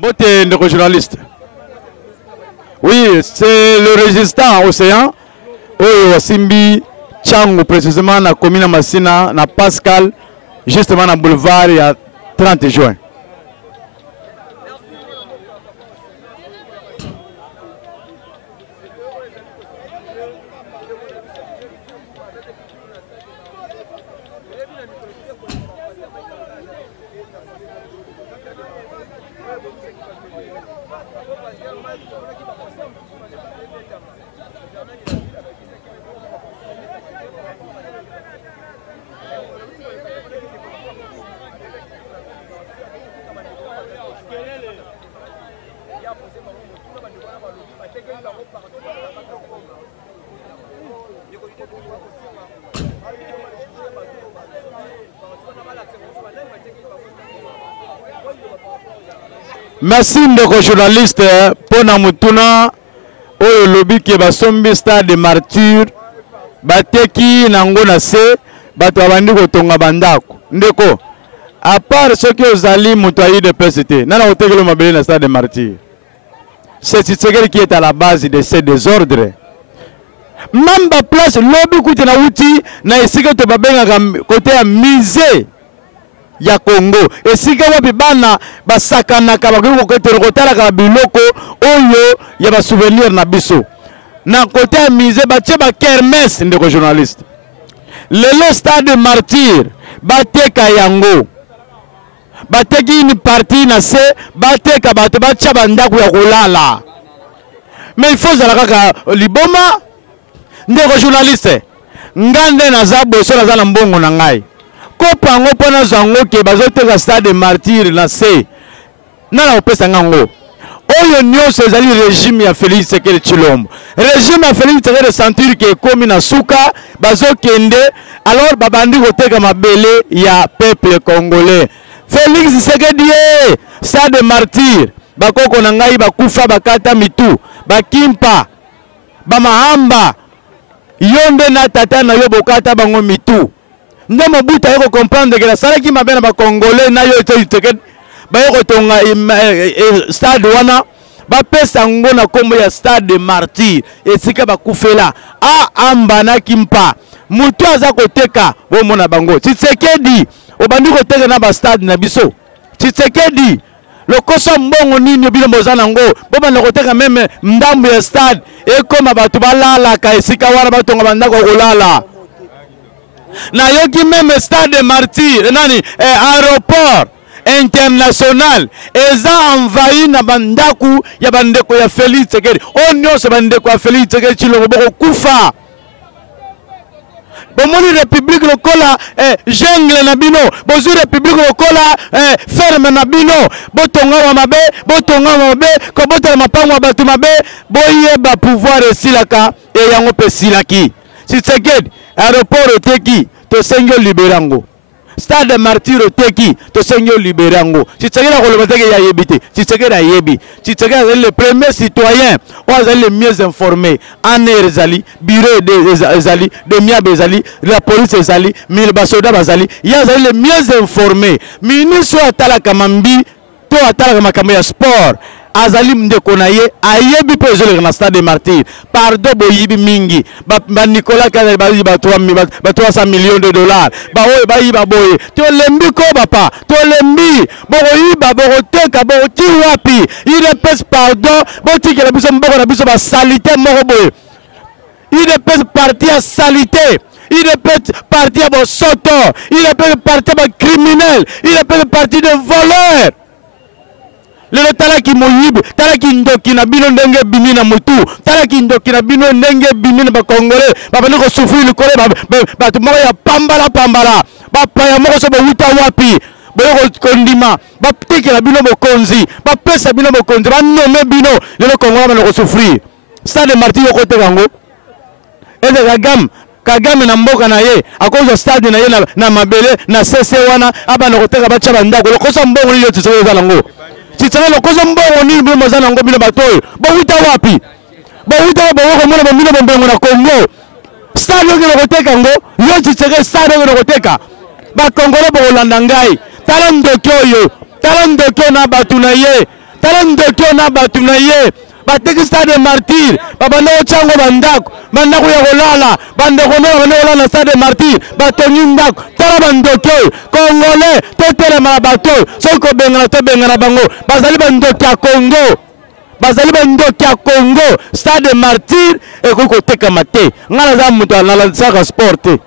Bote ndeko journaliste. Oui, c'est le résistant Océan. Oyo Simbi Changu précisément na commune Massina na Pascal justement na boulevard il y a 30 juin. Merci ndeko journaliste pour na mutuna oyo lobi ke basombi stade de martyr bateki nango na se bato abandi kotonga bandako ndeko à part ce que ozali mutoyi de PCT nana otekelo mabele na stade de martyr c'est Tshisekedi qui est à la base de ces désordres mamba place lobi kuti na uti na esika to babenga côté ya musée ya Congo esika wapi bana basakana kabako kotera ka biloko oyo ya ba souvenir na biso na côté ya musée batie ba kermesse ndeko journaliste lelo stade de martyr bateka yango bateki une partie na se bateka bato batia bandako ya kolala mais il faut zala kaka liboma ndeko journaliste ngande na za boso na za na mbongo na ngai kopango pona zango ke bazoteka stade de martyr na se nana opesa ngango oyo nyonso ezali régime ya Félix Tshisekedi Tshilombo régime ya Félix Tshisekedi sentir ke komi na suka bazokende alors babandi koteka mabele ya peuple congolais Félix Tshisekedi stade de martyr bakoko na ngai bakufa bakata mitu bakimpa bamahamba yonde na tata na yo bokata bango mitu nde Mobutu ayeko comprendre que la salaki mabena ba congolais na yo Tshisekedi bayeko tonga stade wana ba pesa ngo na kombo ya stade de martyr esika bakufela amba na kimpa mutu aza koteka bomona bango Tshisekedi obandi koteka na ba stade na biso Tshisekedi lokoso mbongo nini obile mozana ngo boba na koteka meme ndambu ya stade ekoma batu balala ka esika wana batonga bandako kolala na yoki même stade de martyr nani aéroport international eza envahi na bandaku ya bandeko ya Félix Tshisekedi onyoso bandeko ya Félix Tshisekedi Tshilombo boko kufa bomoni république lokola jungle na bino bozu république lokola ferme na bino botonga mabe ko botala mapango batu mabe boyeba pouvoir esilaka e yango pe silaki Tshisekedi aéroport oteki to sengyo liberango stade de martyr oteki to sengyo liberango Tshisekedi akolobeteke ya yebite Tshisekedi ayebi Tshisekedi est le premier citoyen ou est le mieux informé en ezali bureau de ezali de miab ezali la police ezali mil basoda bazali ya ezali le mieux informé ministre atalaka mambi to atalaka makambo ya sport azali mndeko na ye ayebi pe ezoleka na stade de martyr pardon boyibi mingi ba Nicolas Kazali bayi ba 300 millions de dollars ba oyo bayi ba boye to lembi ko bapa to lembi boyiba boroteka boroti wapi il pèse pardon botikela biso mboko na biso ba salité moko boye il pèse parti à salité il peut partir à soto il peut partir à criminel il peut partir de voleur le talaki moyibi talaki ndoki na bino ndenge bimina mutu talaki ndoki na bino ndenge bimina ba congolais ba bani ko souffrir le kole ba to ya pambala ba pa ya moko so ba wuta wapi ba ko kondima ba tiki na bino bokonzi ba pesa bino bokonzi ba nome bino le congolais ba ko souffrir stade de martyr ko te kango eze Kagame na mboka na ye akozo stade na ye na mabele na CC wana abana koteka bacha bandako lokosa mbongo liyo Tshisekedi zalango Tshisekedi lokosa mbongo nini bino mazana ngo bino batoyo bawuta wapi bawuta bawoko mona bamino mbongo na Congo stade ngelo koteka ngo yo Tshisekedi stade ngelo koteka ba Congolais bo landa ngai tala ndoki oyo tala ndoki na batu na ye tala ndoki na bato na ye bateki stade martyr babanda ochango bandako ya kolala bandeko no banda kolala na stade martyr batongi ndako tala bandoki congolais totelema na bato soki kobengana tobengana bango bazali bandoki ya Congo bazali bandoki ya Congo stade martyr ekoki kotekama te nga naza moto analandisaka sport te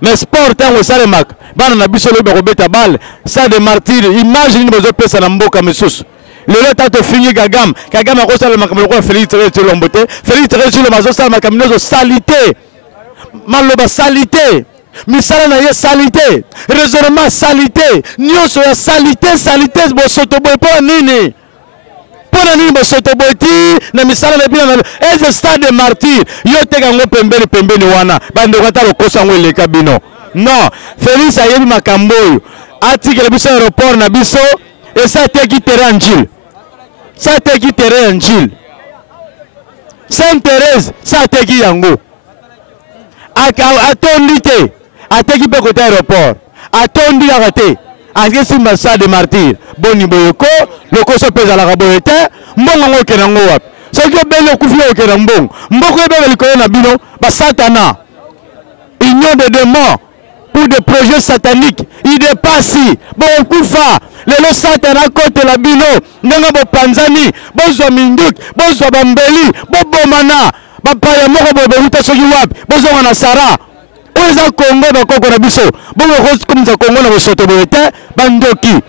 mais sport ntango esalemaka bana na biso lobi bakobeta bale stade martyr image nini bozopesa na mboka misusu lelo tato fingi kagame akosala makambo lokola Félix Tshilombo te Félix Tshilombo azosala makambo nyonso salite maloba salite misala na ye salite raisonnement salite nyonso ya salite bosoto boye mpo nini bosoto boye ti na misala na bino eze stade martyr yo teka yango pembeni wana bandeko ata lokosa yango eleka bino non Félix ayebi makambo oyo atikela biso aéroport na biso esa ateki terrain njile sa ateki terrain ya njile Sainte-Thérèse sa ateki yango atondi te ateki mpe kota aéroport atondi kaka te akesimba stade martyr boni boyeko lokoso mpe ezalaka boye te mbongo yango okende yango wapi soki obeli okufi okenda mbongo mboko ebebe likolo na bino basatana union de démons pour des projets sataniques idepasi bokufa lelo satana kotela bino ndenge bopanzani bozwa minduki bozwa bambeli bobomana bapaya moko bobeuta soki wapi bozonga na sara oyo eza Congo bakoko na biso bokokomisa Congo na bosoto boye te bandoki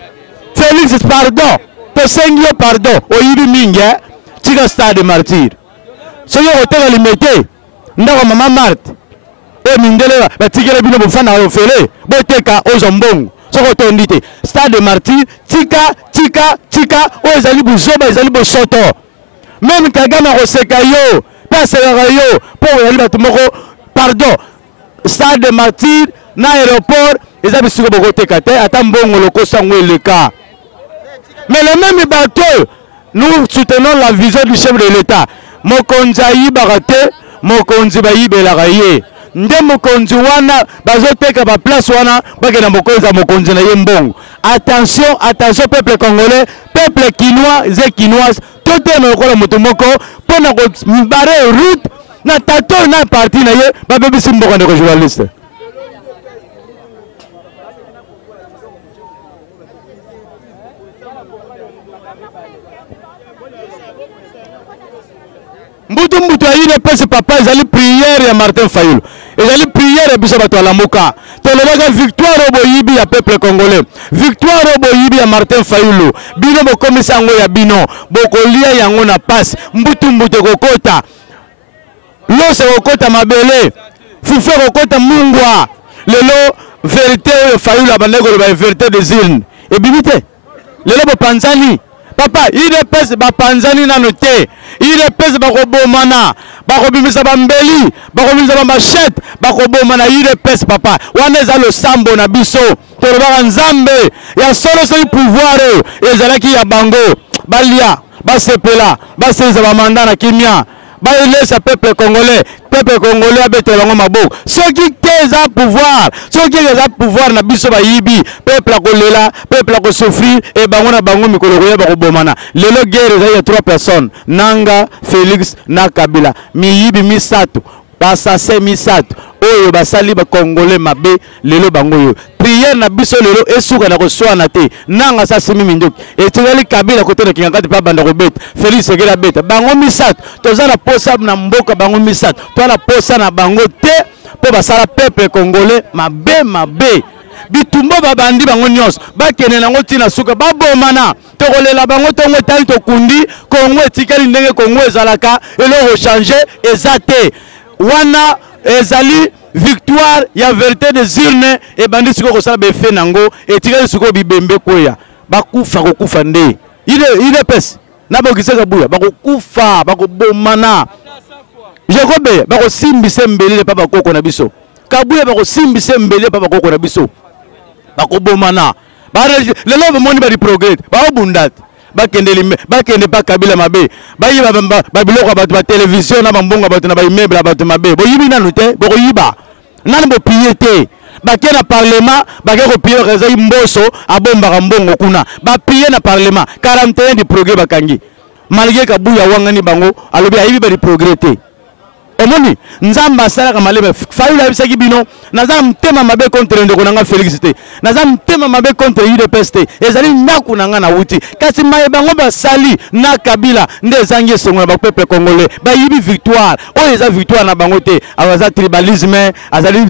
Félix pardon tosengi yo pardon oyibi mingi tika stade martyr soki okoteka limete ndako mama Marte oyo mindele batikela bino bofanda ofele boteka ozwa mbongo soko tondi te stade martyr tika oyo ezali buzoba ezali bosoto même Kagame akoseka yo mpe asekaka yo mpo oyali bato moko pardon stade martyr na aéroport eza bisiko bokoteka te ata mbongo lokosa yango eleka mais le même bateau nous soutenons la vision du chef de l'État mokonzi ayibaka te mokonzi bayibelaka ye nde mokonzi wana bazoteka ba place wana bakena mokonzi mokonzi na ye mbongo attention peuple congolais peuple quinoise totema lokola moto moko mpona kobare route na tato na parti na ye babebisi mboka ndeko journaliste mbutu ayine pesi papa ezali prière ya Martin Fayulu ezali prière ya biso bato alamuka tolobaka victoire oboyibi ya peuple congolais victoire oboyibi ya Martin Fayulu bino bokomisa yango ya bino bokolia yango na pasi mbutu kokota lose kokota mabele fufe kokota mungwa lelo vérité oyo Fayulu abandaki koloba vérité des urnes ebimi te lelo bopanzani papa idepesi bapanzani nano te idepesi bakobomana bakobimisa bambeli bakobimisa bamashete bakobomana idepesi papa wana eza losambo na biso tolobaka nzambe ya solo soki pouvoir oyo ezalaki ya bango balia basepela basenza bamanda na kimia baelesa peuple congolais abetela bango maboko soki te eza pouvoir na biso bayibi peuple akolela peuple akosouffrir e bango na bango mikolo koyeba kobomana lelo guerre ezali ya 3 personnes Nanga Félix na Kabila miyibi misato basase misato oyo basali ba congolais mabe lelo bango yo prière na biso lelo esuka na koswana te Nanga sa simi minduki etikali Kabila kotona kingakati pa banda kobeta Félix ekela beta bango misato tozala posa na mboka bango misato toala posa na bango te po basala peuple congolais mabe bitumbo babandi bango nyonso bakene nango tina suka babomana tokolela bango tongo etali tokundi Kongo etikali ndenge Kongo ezalaka eloko changer ezate wana ezali victoire ya vérité des urnes et bandi siko kosala befe nango etikali siko bibembe koya bakufa nde ile pesi na bokiseka buya bakufa bakobomana Jacobe bakosimbisa mbelele papa koko na biso kabuya bakosimbisa mbelele papa koko na biso bakobomana lelo bamoni badi progrès baobundate bakende pa Kabila mabe bayiba babiloko bato ba télévision na bambongo bato na ba immeuble bato mabe boyibi nanu te bokoyiba nani bopie te Baké na parlement, baké copier réseau mboso, abomba mbongo kuna. Ba piller na parlement, 41 de progrès bakangi. Malgré Kabuya wangani bango, alobi aibi ba di progrès. Omoni, nzamba sala kamalebe, fayu la bisaki bino, nazam tema mabe contre ndeko nanga Félix te. Nazam tema mabe contre UDPS te. Ezali naku nanga na wuti. Kasi maye bango ba sali na Kabila, nde zangi songo ba peuple congolais. Ba yibi victoire. O eza victoire na bango te. Awaza tribalisme, azali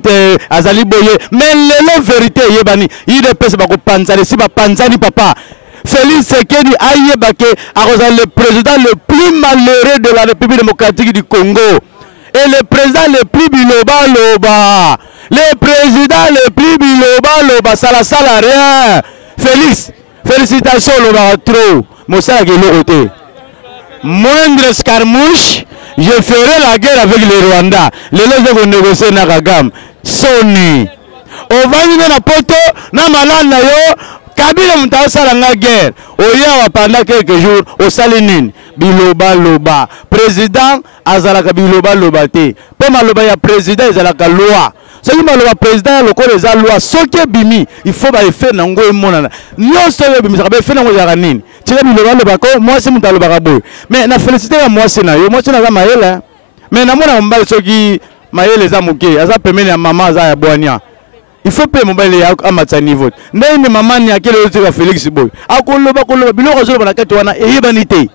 boye. Mais lelo vérité yebani, UDPS ba ko panzani si ba panzani papa. Félix Sekedi aye bake, awaza le président le plus malheureux de la République démocratique du Congo. Et le président le plus biloba-loba. Le président le plus biloba-loba. Ça la sala rien. Félix. Félicitations, loba trop. Moussa Guélo-Roté. Moindre escarmouche, je ferai la guerre avec les Rwandais. Les gens vont négocier na Kagame. Sony. On va venir na poto, na malana yo. Kabila mtao sala nga guerre. Oya pendant quelques jours au Salinine. Biloba loba. Président azalaka biloba loba te. Po maloba ya président azalaka loi. Soki maloba président lokolo eza loi soki bimi, il faut ba effet nango emonana. Nyonso yo bimi saka ba effet nango ya nini. Tika biloba loba ko moi c'est mutalo baka boy. Mais na féliciter ya moi c'est na yo, moi c'est na za mayela. Mais na mona mbali soki mayele za muke, aza pemene ya mama za ya boania. Il faut payer mobile à matza niveau. Ndenge maman ni akele yote Félix Boy. Akoloba biloko zo na kati wana eyebanité.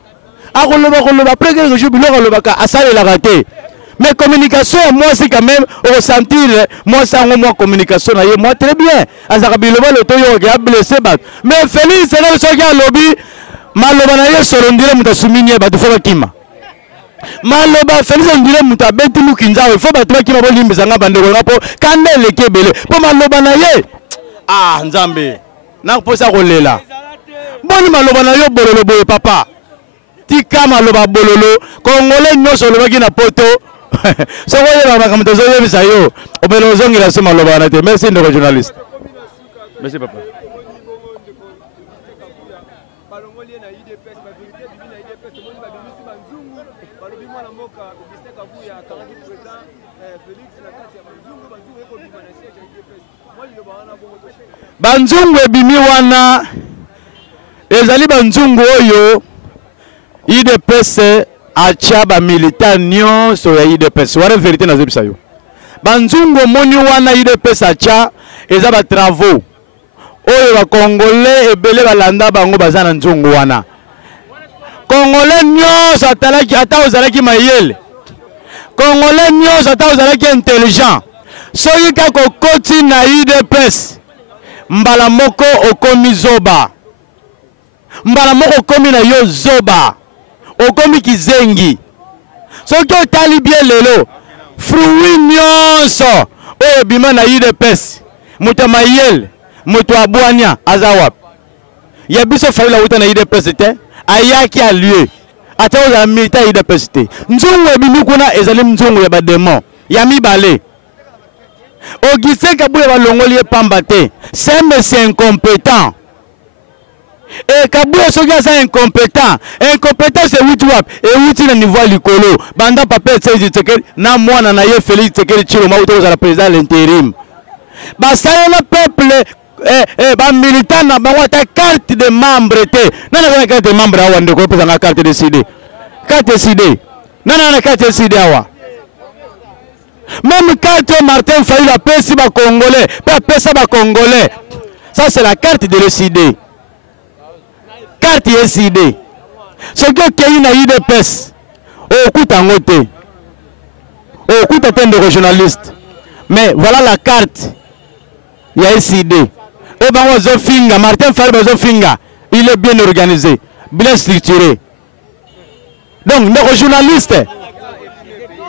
Akoloba après quelques jours biloko lobaka asale la raté. Mais communication moi c'est quand même ressentir moi ça moi communication na moi très bien. Azaka biloba le toyo qui a blessé bat. Mais Félix c'est là ce qui a lobby maloba na ye solondire mutasumini ba tufa kima. Maloba Félix ondire muta beti mukinza il faut batwa kima bolimbiza nga bandeko ngapo kande lekebele po maloba na ye ah nzambe na posa kolela boni maloba na yo bololo boye papa tika maloba bololo kongole nyoso lobaki na poto soko ye ba kamto zo yebisa yo obelo zongira so maloba na te. Merci ndeko journaliste. Merci papa. Banzungu ebimi wana ezali banzungu oyo UDPS acha ba militant nyonso ya UDPS wana vérité na zebisa yo. Banzungu moni wana UDPS acha eza ba travaux oyo ba congolais ebele balanda bango bazana nzungu wana. Congolais nyonso atalaki ata ozalaki mayele. Congolais nyonso ata ozalaki intelligent. Soki kako koti na UDPS mbala moko okomi zoba. Mbala moko okomi na yo zoba. Okomi kizengi. Soki otali bien lelo fruit nyonso oyo bima na UDPS. Muta mayele, muta abwania azawap. Ya biso faila uta na UDPS te. Ayaki a lieu. Ata oza milita UDPS te. Nzungu ebimi kuna ezali nzungu ya bademo. Ya mibale. Augustin Kabuya balongoli pamba te. C'est incompétent. Et Kabuya soki aza incompétent. Incompétent c'est wuti wap. Et wuti na niveau likolo. Banda papa Tshisekedi Tshisekedi na mwana na ye Félix Tshisekedi Tshilombo uto za président l'intérim. Basala na peuple ba militant na bango ta carte de membre te. Nana na carte de membre awa ndeko pesa na carte de CD. Carte CD. Nana na carte de CD awa. Même carte Martin Fayulu a pesi ba Congolais, pas pesa ba Congolais. Ça c'est la carte de l'ECD. Carte ECD. Ce que y na UDPS. Okuta ngote. Okuta tende journaliste. Mais voilà la carte. Il y a ECD. Et ben Zofinga, Martin Fayulu Zofinga, il est bien organisé, bien structuré. Donc nos journalistes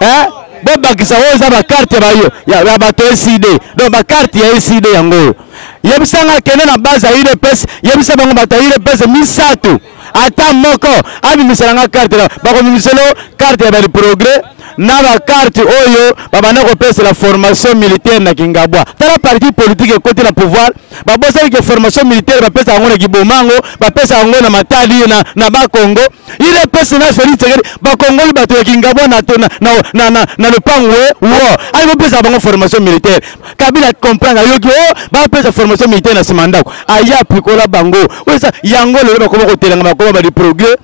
hein bobakisa oza ba carte ba yo ya ba to SID donc ba carte ya SID yango yebisanga kene na base ya UDPS yebisa bango ba ta UDPS misato ata moko abi misalanga carte ba ko miselo carte ya ba progrès na ba carte oyo babana ko pesa la formation militaire na Kingabwa tala parti politique côté la pouvoir ba bosa que formation militaire ba pesa ngona kibomango ba pesa ngona matadi na ba Congo ile pesa na Félix Tshisekedi ba Congo ba to Kingabwa na le pangwe wo ai ba pesa ba formation militaire Kabila comprendre yo que ba pesa formation militaire na simandako aya pikola bango wesa yango le ba ko telanga ba ko ba di progrès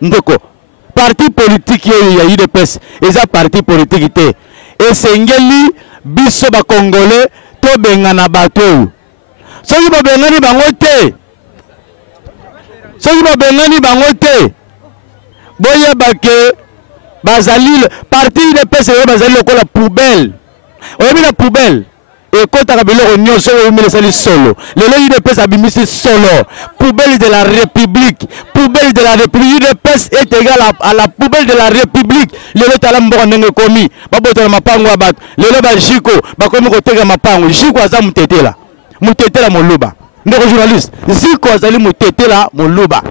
ndeko parti politique ya UDPS eza parti politique te esengeli biso ba congolais to bengana bato soki ba bengani bango te boya bake bazali parti UDPS ya bazali lokola poubelle oyebi na poubelle ekota biloko nyonso oyo sali solo lelo UDPS abimisi solo poubelle de la République UDPS est égal à la poubelle de la République lelo tala mboko ndenge komi babotela mapango ya bato lelo ba jiko bakomi koteka mapango jiko aza mutetela moluba ndeko journaliste ziko azali mutetela moluba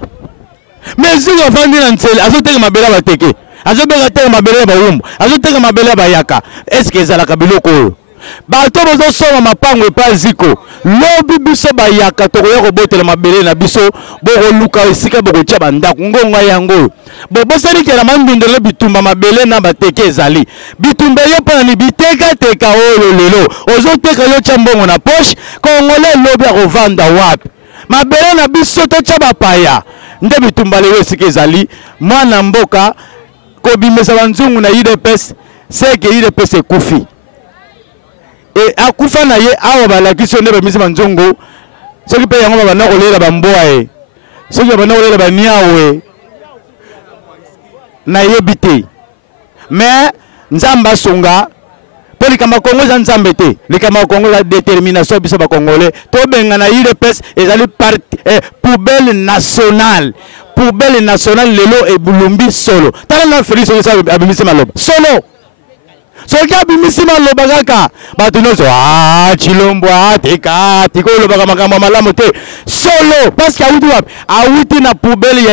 mais ziko vandi na ntsele azoteka mabela bateke azobeka teka mabela ba wumbu azoteka mabela ba yaka est-ce que ezalaka biloko oyo bato bozo soma mapango epa ziko lobi biso bayaka tokoya kobotela mabele na biso boko luka esika boko tia bandako ngonga yango bosali kela mandundele bitumba mabele na bateke ezali bitumba yo pa ni biteka oyo lelo ozoteka yo tia mbongo na poche kongole lobi akovanda wapi mabele na biso to tia bapaya nde bitumba lelo esika ezali mwana mboka kobimesa banzungu na UDPS seke UDPS ekufi et akufa na ye awa balakisi nde bamisi banzongo soki pe yango babanda kolela bamboa soki babanda kolela baniawe na yebi te mais nzambe asonga mpo likambo ya Kongo eza nzambe te likambo ya Kongo eza détermination biso bakongolais tobenga na UDPS ezali poubelle nationale lelo ebulumbi solo tala na Félix Tshisekedi abimisi maloba solo soki abimisi maloba kaka bato nyonso Chilombo teka tikoloba makambo malamu te solo parce que awuti wapi awuti na poubelle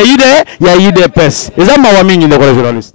ya UDPS eza mawa mingi ndeko journaliste.